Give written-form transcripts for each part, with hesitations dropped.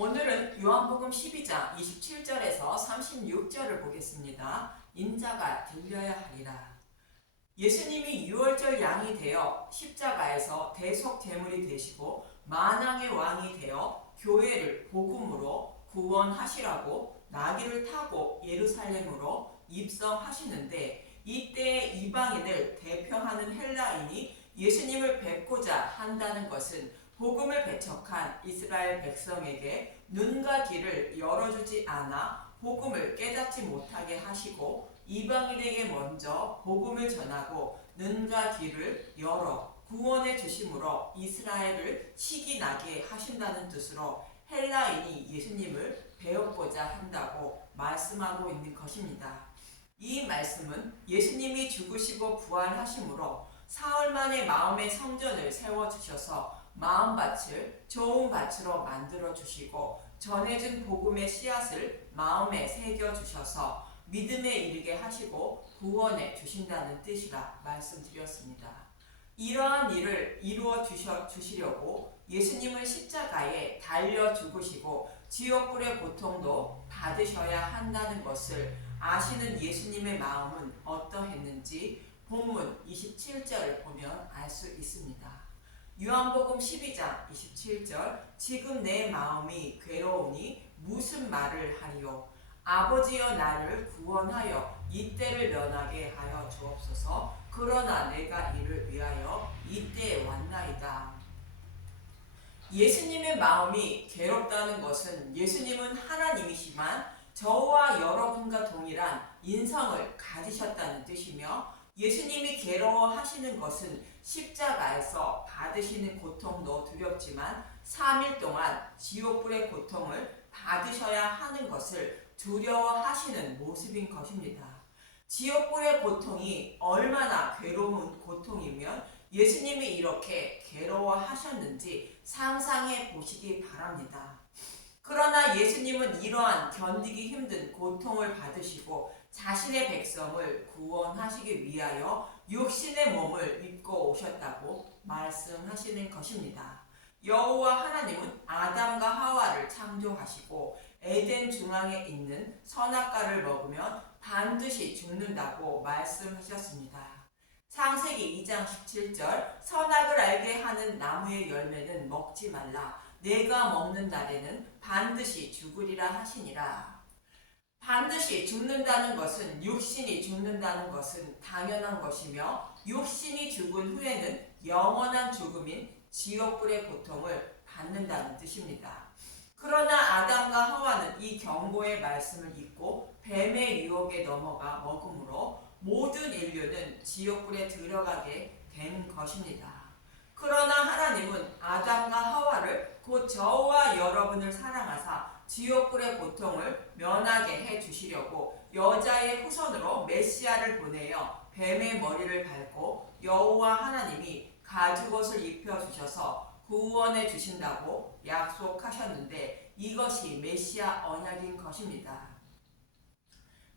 오늘은 요한복음 12장 27절에서 36절을 보겠습니다. 인자가 들려야 하리라. 예수님이 유월절 양이 되어 십자가에서 대속 제물이 되시고 만왕의 왕이 되어 교회를 복음으로 구원하시라고 나귀를 타고 예루살렘으로 입성하시는데, 이때 이방인을 대표하는 헬라인이 예수님을 뵙고자 한다는 것은 복음을 배척한 이스라엘 백성에게 눈과 귀를 열어주지 않아 복음을 깨닫지 못하게 하시고, 이방인에게 먼저 복음을 전하고 눈과 귀를 열어 구원해 주심으로 이스라엘을 식이 나게 하신다는 뜻으로 헬라인이 예수님을 배우고자 한다고 말씀하고 있는 것입니다. 이 말씀은 예수님이 죽으시고 부활하심으로 사흘 만에 마음의 성전을 세워주셔서 마음밭을 좋은 밭으로 만들어주시고 전해진 복음의 씨앗을 마음에 새겨주셔서 믿음에 이르게 하시고 구원해 주신다는 뜻이라 말씀드렸습니다. 이러한 일을 이루어 주시려고 예수님은 십자가에 달려 죽으시고 지옥불의 고통도 받으셔야 한다는 것을 아시는 예수님의 마음은 어떠했는지 본문 27절을 보면 알 수 있습니다. 요한복음 12장 27절, 지금 내 마음이 괴로우니 무슨 말을 하리요. 아버지여 나를 구원하여 이때를 면하게 하여 주옵소서. 그러나 내가 이를 위하여 이때에 왔나이다. 예수님의 마음이 괴롭다는 것은 예수님은 하나님이시만 저와 여러분과 동일한 인성을 가지셨다는 뜻이며, 예수님이 괴로워하시는 것은 십자가에서 받으시는 고통도 두렵지만 3일 동안 지옥불의 고통을 받으셔야 하는 것을 두려워하시는 모습인 것입니다. 지옥불의 고통이 얼마나 괴로운 고통이면 예수님이 이렇게 괴로워하셨는지 상상해 보시기 바랍니다. 그러나 예수님은 이러한 견디기 힘든 고통을 받으시고 자신의 백성을 구원하시기 위하여 육신의 몸을 입고 오셨다고 말씀하시는 것입니다. 여호와 하나님은 아담과 하와를 창조하시고 에덴 중앙에 있는 선악과를 먹으면 반드시 죽는다고 말씀하셨습니다. 창세기 2장 17절, 선악을 알게 하는 나무의 열매는 먹지 말라. 내가 먹는 날에는 반드시 죽으리라 하시니라. 반드시 죽는다는 것은, 육신이 죽는다는 것은 당연한 것이며, 육신이 죽은 후에는 영원한 죽음인 지옥불의 고통을 받는다는 뜻입니다. 그러나 아담과 하와는 이 경고의 말씀을 잊고 뱀의 유혹에 넘어가 먹음으로 모든 인류는 지옥불에 들어가게 된 것입니다. 그러나 하나님은 아담과 하와를, 곧 저와 여러분을 사랑하사 지옥불의 고통을 면하게 해주시려고 여자의 후손으로 메시아를 보내어 뱀의 머리를 밟고 여호와 하나님이 가죽옷을 입혀주셔서 구원해 주신다고 약속하셨는데, 이것이 메시아 언약인 것입니다.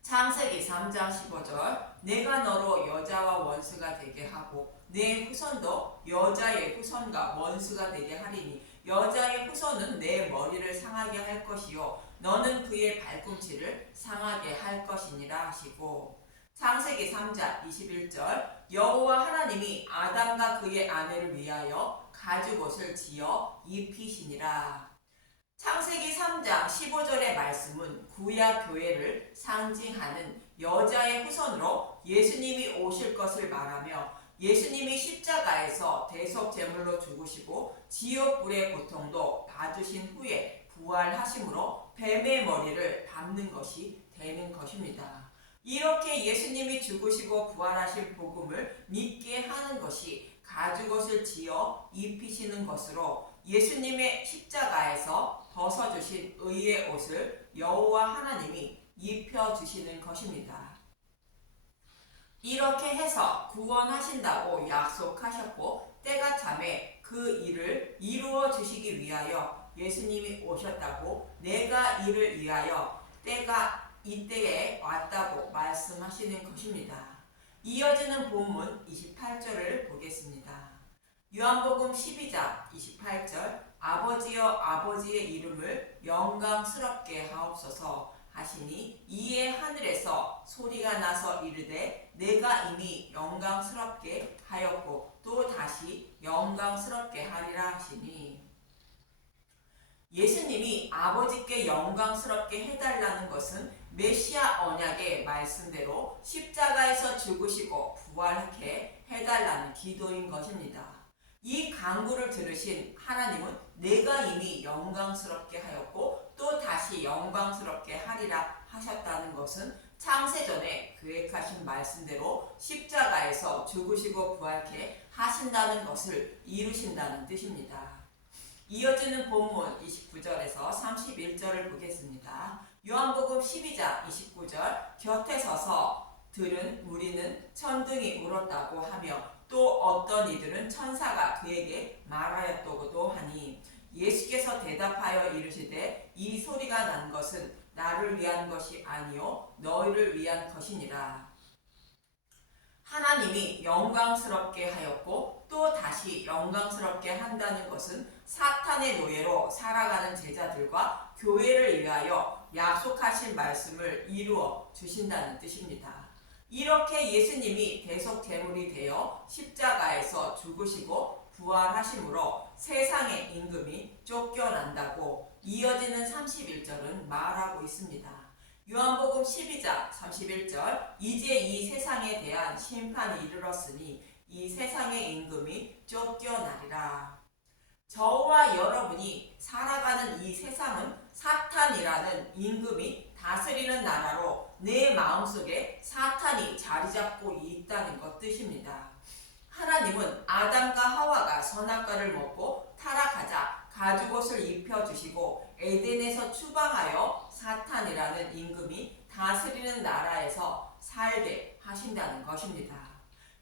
창세기 3장 15절, 내가 너로 여자와 원수가 되게 하고 내 후손도 여자의 후손과 원수가 되게 하리니 여자의 후손은 내 머리를 상하게 할 것이요 너는 그의 발꿈치를 상하게 할 것이니라 하시고, 창세기 3장 21절, 여호와 하나님이 아담과 그의 아내를 위하여 가죽옷을 지어 입히시니라. 창세기 3장 15절의 말씀은 구약 교회를 상징하는 여자의 후손으로 예수님이 오실 것을 말하며, 예수님이 십자가에서 대속 제물로 죽으시고 지옥불의 고통도 받으신 후에 부활하심으로 뱀의 머리를 밟는 것이 되는 것입니다. 이렇게 예수님이 죽으시고 부활하신 복음을 믿게 하는 것이 가죽옷을 지어 입히시는 것으로, 예수님의 십자가에서 벗어주신 의의 옷을 여호와 하나님이 입혀주시는 것입니다. 이렇게 해서 구원하신다고 약속하셨고, 때가 참에 그 일을 이루어 주시기 위하여 예수님이 오셨다고, 내가 이를 위하여 때가 이때에 왔다고 말씀하시는 것입니다. 이어지는 본문 28절을 보겠습니다. 요한복음 12장 28절 아버지여 아버지의 이름을 영광스럽게 하옵소서 하시니 이에 하늘에서 소리가 나서 이르되 내가 이미 영광스럽게 하였고 또 다시 영광스럽게 하리라 하시니 예수님이 아버지께 영광스럽게 해달라는 것은 메시아 언약의 말씀대로 십자가에서 죽으시고 부활케 해달라는 기도인 것입니다. 이 간구를 들으신 하나님은 내가 이미 영광스럽게 하였고 또 다시 영광스럽게 하리라 하셨다는 것은 창세전에 계획하신 말씀대로 십자가에서 죽으시고 부활케 하신다는 것을 이루신다는 뜻입니다. 이어지는 본문 29절에서 31절을 보겠습니다. 요한복음 12장 29절 곁에 서서 들은 무리는 천둥이 울었다고 하며 또 어떤 이들은 천사가 그에게 말하였다고도 하니 예수께서 대답하여 이르시되 이 소리가 난 것은 나를 위한 것이 아니요 너희를 위한 것이니라. 하나님이 영광스럽게 하였고 또 다시 영광스럽게 한다는 것은 사탄의 노예로 살아가는 제자들과 교회를 위하여 약속하신 말씀을 이루어 주신다는 뜻입니다. 이렇게 예수님이 대속 제물이 되어 십자가에서 죽으시고 부활하심으로 세상의 임금이 쫓겨난다고 이어지는 31절은 말하고 있습니다. 요한복음 12장 31절 이제 이 세상에 대한 심판이 이르렀으니 이 세상의 임금이 쫓겨나리라. 저와 여러분이 살아가는 이 세상은 사탄이라는 임금이 다스리는 나라로 내 마음속에 사탄이 자리 잡고 있다는 것 뜻입니다. 하나님은 아담과 하와가 선악과를 먹고 타락하자 가죽옷을 입혀주시고 에덴에서 추방하여 사탄이라는 임금이 다스리는 나라에서 살게 하신다는 것입니다.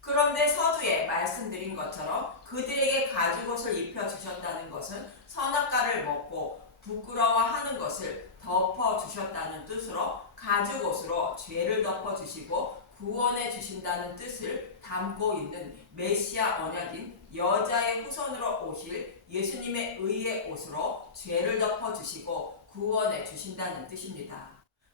그런데 서두에 말씀드린 것처럼 그들에게 가죽옷을 입혀주셨다는 것은 선악과를 먹고 부끄러워하는 것을 덮어주셨다는 뜻으로 가죽옷으로 죄를 덮어주시고 구원해 주신다는 뜻을 담고 있는 메시아 언약인 여자의 후손으로 오실 예수님의 의의 옷으로 죄를 덮어주시고 구원해 주신다는 뜻입니다.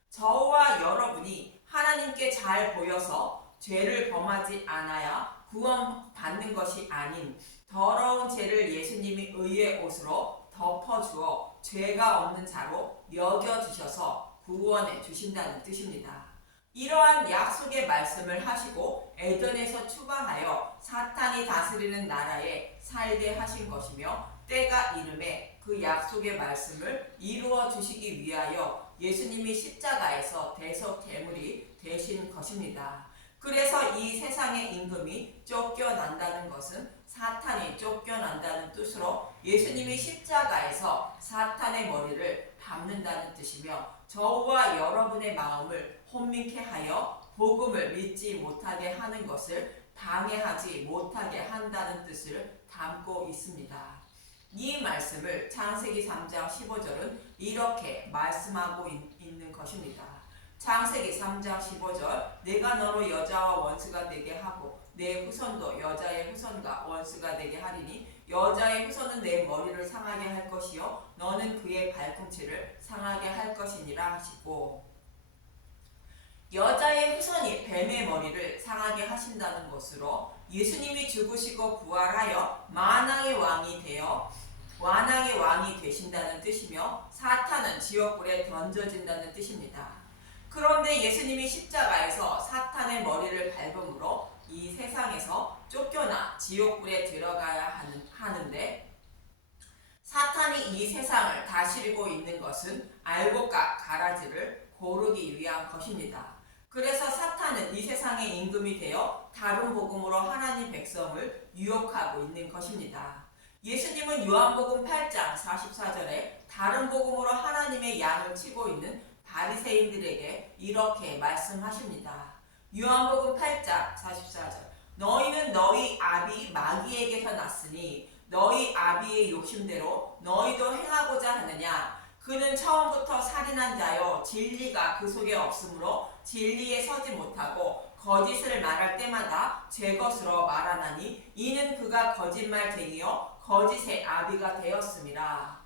저와 여러분이 하나님께 잘 보여서 죄를 범하지 않아야 구원받는 것이 아닌 더러운 죄를 예수님이 의의 옷으로 덮어주어 죄가 없는 자로 여겨주셔서 구원해 주신다는 뜻입니다. 이러한 약속의 말씀을 하시고 에덴에서 추방하여 사탄이 다스리는 나라에 살게 하신 것이며 때가 이름에 그 약속의 말씀을 이루어 주시기 위하여 예수님이 십자가에서 대속 제물이 되신 것입니다. 그래서 이 세상의 임금이 쫓겨난다는 것은 사탄이 쫓겨난다는 뜻으로 예수님이 십자가에서 사탄의 머리를 밟는다는 뜻이며 저와 여러분의 마음을 혼민케 하여 복음을 믿지 못하게 하는 것을 방해하지 못하게 한다는 뜻을 담고 있습니다. 이 말씀을 창세기 3장 15절은 이렇게 말씀하고 있는 것입니다. 창세기 3장 15절 내가 너로 여자와 원수가 되게 하고 내 후손도 여자의 후손과 원수가 되게 하리니 여자의 후손은 내 머리를 상하게 할 것이요 너는 그의 발꿈치를 상하게 할 것이니라 하시고 여자의 후손이 뱀의 머리를 상하게 하신다는 것으로 예수님이 죽으시고 부활하여 만왕의 왕이 되어 완왕의 왕이 되신다는 뜻이며 사탄은 지옥불에 던져진다는 뜻입니다. 그런데 예수님이 십자가에서 사탄의 머리를 밟음으로 이 세상에서 쫓겨나 지옥불에 들어가야 하는데 사탄이 이 세상을 다스리고 있는 것은 알곡과 가라지를 고르기 위한 것입니다. 그래서 사탄은 이 세상의 임금이 되어 다른 복음으로 하나님 백성을 유혹하고 있는 것입니다. 예수님은 요한복음 8장 44절에 다른 복음으로 하나님의 양을 치고 있는 바리새인들에게 이렇게 말씀하십니다. 요한복음 8장 44절 너희는 너희 아비 마귀에게서 났으니 너희 아비의 욕심대로 너희도 행하고자 하느냐 그는 처음부터 살인한 자요 진리가 그 속에 없으므로 진리에 서지 못하고 거짓을 말할 때마다 제 것으로 말하나니 이는 그가 거짓말쟁이요 거짓의 아비가 되었음이라.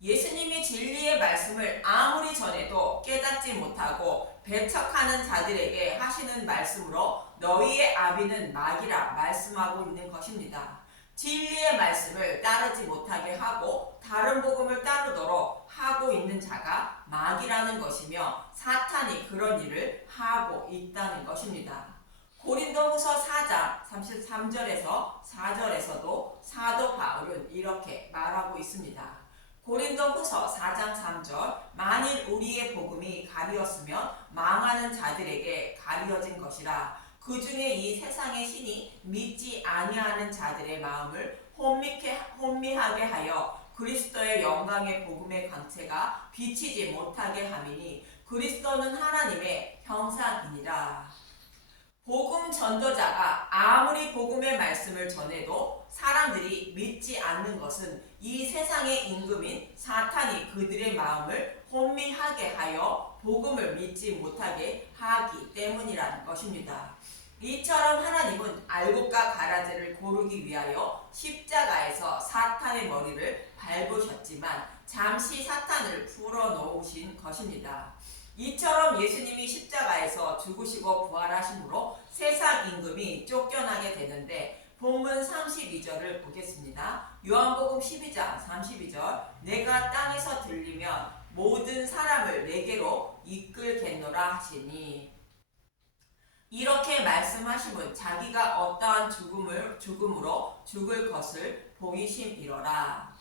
예수님이 진리의 말씀을 아무리 전해도 깨닫지 못하고 배척하는 자들에게 하시는 말씀으로 너희의 아비는 마귀라 말씀하고 있는 것입니다. 진리의 말씀을 따르지 못하게 하고 다른 복음을 따르도록 하고 있는 자가 마귀라는 것이며 사탄이 그런 일을 하고 있다는 것입니다. 고린도후서 4장 33절에서 4절에서도 사도 바울은 이렇게 말하고 있습니다. 고린도후서 4장 3절 만일 우리의 복음이 가리었으면 망하는 자들에게 가리어진 것이라. 그 중에 이 세상의 신이 믿지 아니하는 자들의 마음을 혼미하게 하여 그리스도의 영광의 복음의 광채가 비치지 못하게 함이니 그리스도는 하나님의 형상이니라. 복음 전도자가 아무리 복음의 말씀을 전해도 사람들이 믿지 않는 것은 이 세상의 임금인 사탄이 그들의 마음을 혼미하게 하여 복음을 믿지 못하게 하기 때문이라는 것입니다. 이처럼 하나님은 알곡과 가라지를 고르기 위하여 십자가에서 사탄의 머리를 밟으셨지만 잠시 사탄을 풀어놓으신 것입니다. 이처럼 예수님이 십자가에서 죽으시고 부활하심으로 세상 임금이 쫓겨나게 되는데 본문 32절을 보겠습니다. 요한복음 12장 32절 내가 땅에서 들리면 모든 사람을 내게로 이끌겠노라 하시니. 이렇게 말씀하심은 자기가 어떠한 죽음으로 죽을 것을 보이심이로라.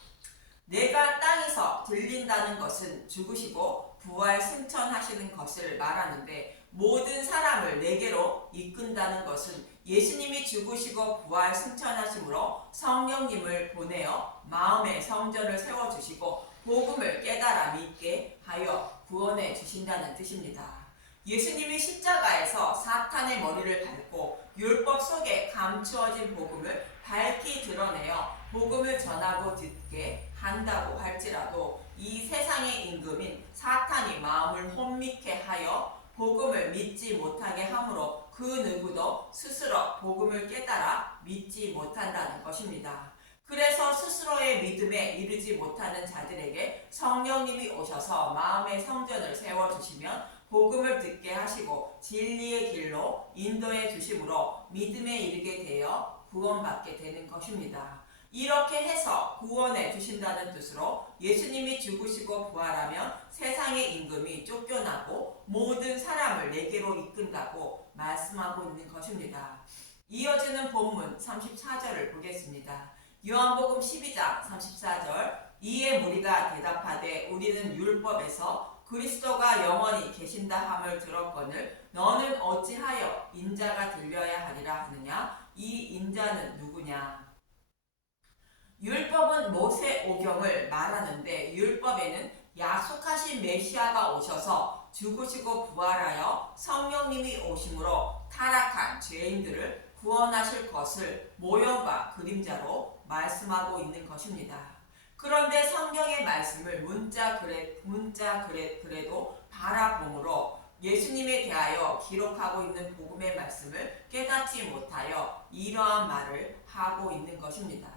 내가 땅에서 들린다는 것은 죽으시고 부활 승천하시는 것을 말하는데 모든 사람을 내게로 이끈다는 것은 예수님이 죽으시고 부활 승천하심으로 성령님을 보내어 마음의 성전을 세워주시고 복음을 깨달아 믿게 하여 구원해 주신다는 뜻입니다. 예수님이 십자가에서 사탄의 머리를 밟고 율법 속에 감추어진 복음을 밝히 드러내어 복음을 전하고 듣게 한다고 할지라도 이 세상의 임금인 사탄이 마음을 혼미케 하여 복음을 믿지 못하게 하므로 그 누구도 스스로 복음을 깨달아 믿지 못한다는 것입니다. 그래서 스스로의 믿음에 이르지 못하는 자들에게 성령님이 오셔서 마음의 성전을 세워주시면 복음을 듣게 하시고 진리의 길로 인도해 주심으로 믿음에 이르게 되어 구원받게 되는 것입니다. 이렇게 해서 구원해 주신다는 뜻으로 예수님이 죽으시고 부활하면 세상의 임금이 쫓겨나고 모든 사람을 내게로 이끈다고 말씀하고 있는 것입니다. 이어지는 본문 34절을 보겠습니다. 요한복음 12장 34절 이에 무리가 대답하되 우리는 율법에서 그리스도가 영원히 계신다 함을 들었거늘 너는 어찌하여 인자가 들려야 하리라 하느냐? 이 인자는 누구냐? 율법은 모세 오경을 말하는데 율법에는 약속하신 메시아가 오셔서 죽으시고 부활하여 성령님이 오심으로 타락한 죄인들을 구원하실 것을 모형과 그림자로 말씀하고 있는 것입니다. 그런데 성경의 말씀을 문자 그래도 바라봄으로 예수님에 대하여 기록하고 있는 복음의 말씀을 깨닫지 못하여 이러한 말을 하고 있는 것입니다.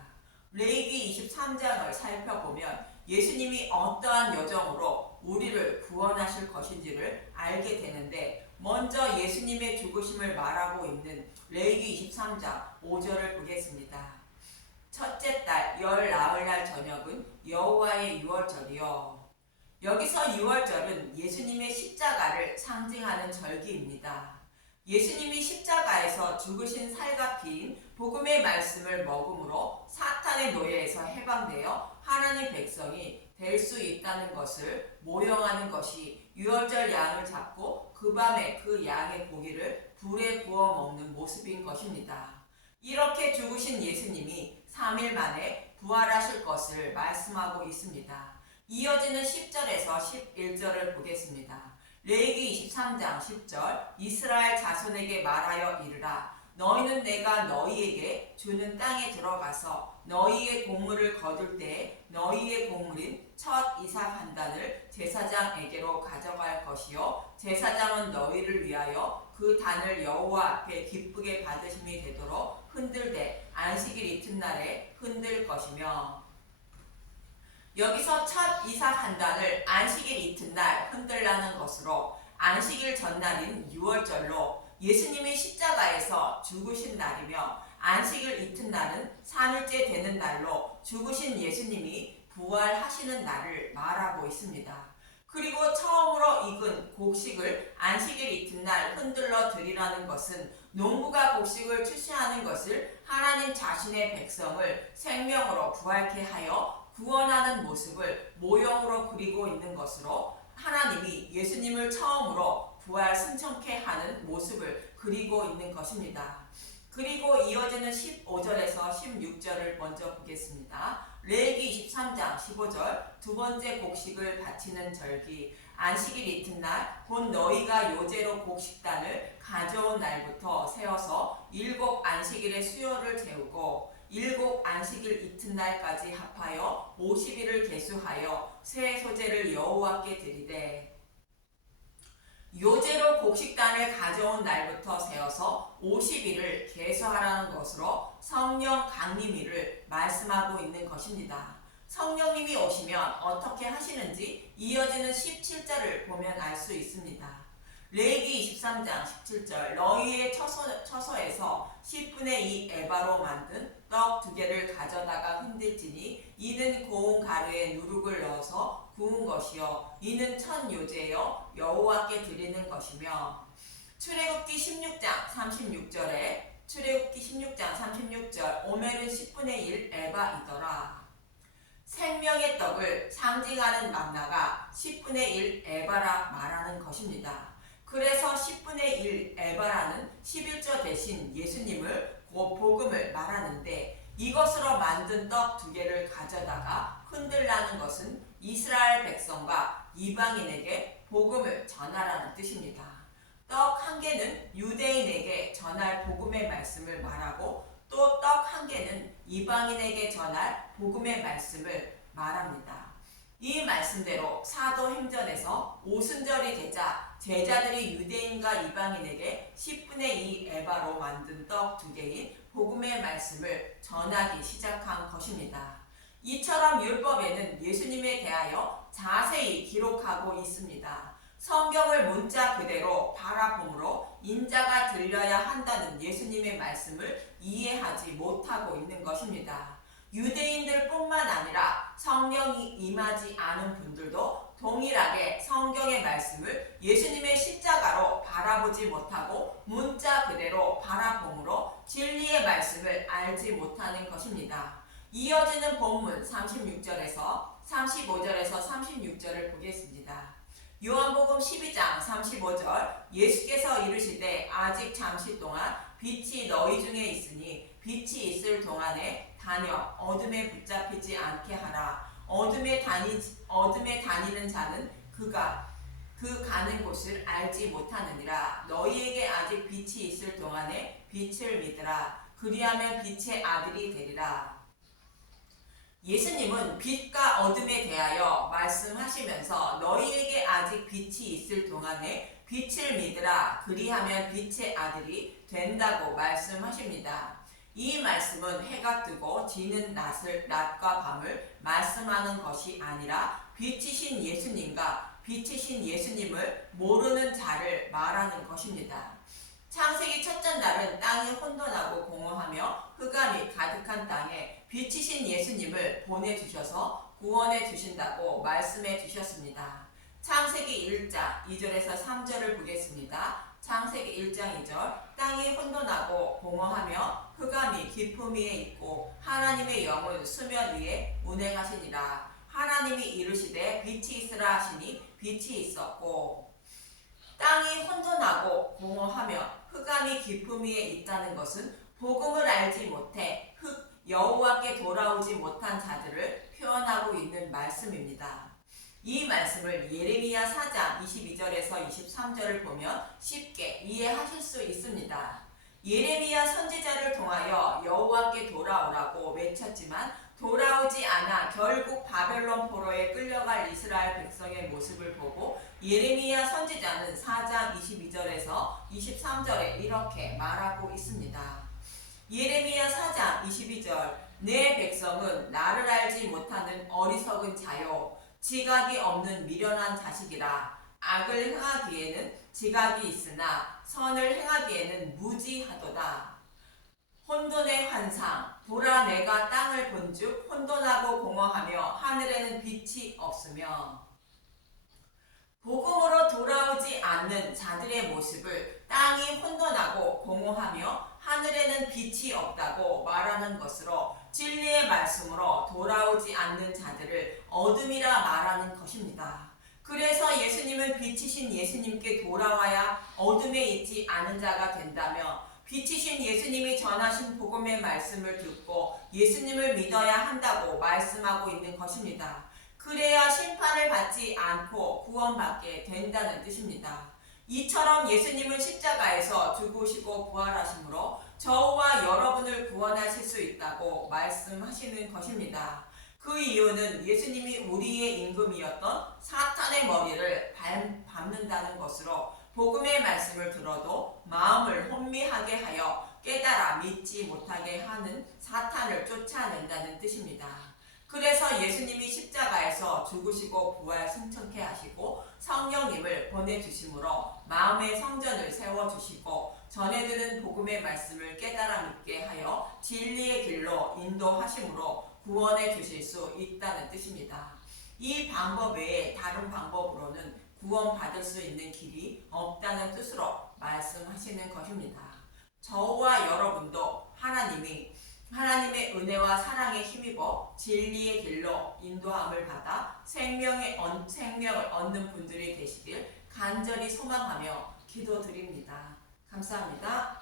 레위기 23장을 살펴보면 예수님이 어떠한 여정으로 우리를 구원하실 것인지를 알게 되는데 먼저 예수님의 죽으심을 말하고 있는 레위기 23장 5절을 보겠습니다. 첫째 달 열 나흘날 저녁은 여호와의 유월절이요. 여기서 유월절은 예수님의 십자가를 상징하는 절기입니다. 예수님이 십자가에서 죽으신 살과 피인 복음의 말씀을 먹음으로 사탄의 노예에서 해방되어 하나님 백성이 될 수 있다는 것을 모형하는 것이 유월절 양을 잡고 그 밤에 그 양의 고기를 불에 구워 먹는 모습인 것입니다. 이렇게 죽으신 예수님이 3일 만에 부활하실 것을 말씀하고 있습니다. 이어지는 10절에서 11절을 보겠습니다. 레위기 23장 10절 이스라엘 자손에게 말하여 이르라 너희는 내가 너희에게 주는 땅에 들어가서 너희의 곡물을 거둘 때에 너희의 곡물인 첫 이삭 한 단을 제사장에게로 가져갈 것이요 제사장은 너희를 위하여 그 단을 여호와 앞에 기쁘게 받으심이 되도록 흔들되 안식일 이튿날에 흔들 것이며. 여기서 첫 이삭 한 단을 안식일 이튿날 흔들라는 것으로 안식일 전날인 6월절로 예수님이 십자가에서 죽으신 날이며 안식일 이튿날은 3일째 되는 날로 죽으신 예수님이 부활하시는 날을 말하고 있습니다. 그리고 처음으로 익은 곡식을 안식일 이튿날 흔들러 드리라는 것은 농부가 곡식을 출시하는 것을 하나님 자신의 백성을 생명으로 부활케 하여 구원하는 모습을 모형으로 그리고 있는 것으로 하나님이 예수님을 처음으로 부활 승천케 하는 모습을 그리고 있는 것입니다. 그리고 이어지는 15절에서 16절을 먼저 보겠습니다. 레위기 23장 15절 두 번째 곡식을 바치는 절기 안식일 이튿날 곧 너희가 요제로 곡식단을 가져온 날부터 세어서 7 안식일의 수요를 재우고 7 안식일 이튿날까지 합하여 50일을 계수하여 새 소재를 여호와께 드리되. 요제로 곡식단을 가져온 날부터 세어서 50일을 계수하라는 것으로 성령 강림일을 말씀하고 있는 것입니다. 성령님이 오시면 어떻게 하시는지 이어지는 17절을 보면 알 수 있습니다. 레위기 23장 17절 너희의 처소에서 10분의 2 에바로 만든 떡 2개를 가져다가 흔들지니 이는 고운 가루에 누룩을 넣어서 구운 것이요 이는 첫 요제여 여호와께 드리는 것이며. 출애굽기 16장 36절에 출애굽기 16장 36절 오멜은 10분의 1 에바이더라. 생명의 떡을 상징하는 만나가 10분의 1 에바라 말하는 것입니다. 그래서 10분의 1 에바라는 11조 대신 예수님을 복음을 말하는데 이것으로 만든 떡 2개를 가져다가 흔들라는 것은 이스라엘 백성과 이방인에게 복음을 전하라는 뜻입니다. 떡 1개는 유대인에게 전할 복음의 말씀을 말하고 또 떡 1개는 이방인에게 전할 복음의 말씀을 말합니다. 이 말씀대로 사도행전에서 오순절이 되자 제자들이 유대인과 이방인에게 10분의 2 에바로 만든 떡 2개인 복음의 말씀을 전하기 시작한 것입니다. 이처럼 율법에는 예수님에 대하여 자세히 기록하고 있습니다. 성경을 문자 그대로 바라봄으로 인자가 들려야 한다는 예수님의 말씀을 이해하지 못하고 있는 것입니다. 유대인들 뿐만 아니라 성령이 임하지 않은 분들도 동일하게 성경의 말씀을 예수님의 십자가로 바라보지 못하고 문자 그대로 바라봄으로 진리의 말씀을 알지 못하는 것입니다. 이어지는 본문 36절에서 35절에서 36절을 보겠습니다. 요한복음 12장 35절 예수께서 이르시되 아직 잠시 동안 빛이 너희 중에 있으니 빛이 있을 동안에 다녀 어둠에 붙잡히지 않게 하라. 어둠에 다니는 자는 그가 그 가는 곳을 알지 못하느니라. 너희에게 아직 빛이 있을 동안에 빛을 믿으라. 그리하면 빛의 아들이 되리라. 예수님은 빛과 어둠에 대하여 말씀하시면서 너희에게 아직 빛이 있을 동안에 빛을 믿으라. 그리하면 빛의 아들이 된다고 말씀하십니다. 이 말씀은 해가 뜨고 지는 낮과 밤을 말씀하는 것이 아니라 빛이신 예수님과 빛이신 예수님을 모르는 자를 말하는 것입니다. 창세기 첫째 날은 땅이 혼돈하고 공허하며 흑암이 가득한 땅에 빛이신 예수님을 보내주셔서 구원해 주신다고 말씀해 주셨습니다. 창세기 1장 2절에서 3절을 보겠습니다. 창세기 1장 2절 땅이 혼돈하고 공허하며 흑암이 깊음 위에 있고 하나님의 영은 수면 위에 운행하시니라. 하나님이 이르시되 빛이 있으라 하시니 빛이 있었고. 땅이 혼돈하고 공허하며 흑암이 깊음 위에 있다는 것은 복음을 알지 못해 여호와께 돌아오지 못한 자들을 표현하고 있는 말씀입니다. 이 말씀을 예레미야 4장 22절에서 23절을 보면 쉽게 이해하실 수 있습니다. 예레미야 선지자를 통하여 여호와께 돌아오라고 외쳤지만 돌아오지 않아 결국 바벨론 포로에 끌려갈 이스라엘 백성의 모습을 보고 예레미야 선지자는 4장 22절에서 23절에 이렇게 말하고 있습니다. 예레미야 4장 22절 내 백성은 나를 알지 못하는 어리석은 자요 지각이 없는 미련한 자식이라 악을 행하기에는 지각이 있으나 선을 행하기에는 무지하도다. 혼돈의 환상 보라 내가 땅을 본즉 혼돈하고 공허하며 하늘에는 빛이 없으며 복음으로 돌아오지 않는 자들의 모습을 땅이 혼돈하고 공허하며 하늘에는 빛이 없다고 말하는 것으로 진리의 말씀으로 돌아오지 않는 자들을 어둠이라 말하는 것입니다. 그래서 예수님은 빛이신 예수님께 돌아와야 어둠에 있지 않은 자가 된다며 빛이신 예수님이 전하신 복음의 말씀을 듣고 예수님을 믿어야 한다고 말씀하고 있는 것입니다. 그래야 심판을 받지 않고 구원받게 된다는 뜻입니다. 이처럼 예수님은 십자가에서 죽으시고 부활하심으로 저와 여러분을 구원하실 수 있다고 말씀하시는 것입니다. 그 이유는 예수님이 우리의 임금이었던 사탄의 머리를 밟는다는 것으로 복음의 말씀을 들어도 마음을 혼미하게 하여 깨달아 믿지 못하게 하는 사탄을 쫓아낸다는 뜻입니다. 그래서 예수님이 십자가에서 죽으시고 부활 승천케 하시고 성령님을 보내주심으로 마음의 성전을 세워주시고 전해드는 복음의 말씀을 깨달아 믿게 하여 진리의 길로 인도하심으로 구원해 주실 수 있다는 뜻입니다. 이 방법 외에 다른 방법으로는 구원받을 수 있는 길이 없다는 뜻으로 말씀하시는 것입니다. 저와 여러분도 하나님의 은혜와 사랑에 힘입어 진리의 길로 인도함을 받아 생명을 얻는 분들이 되시길 간절히 소망하며 기도드립니다. 감사합니다.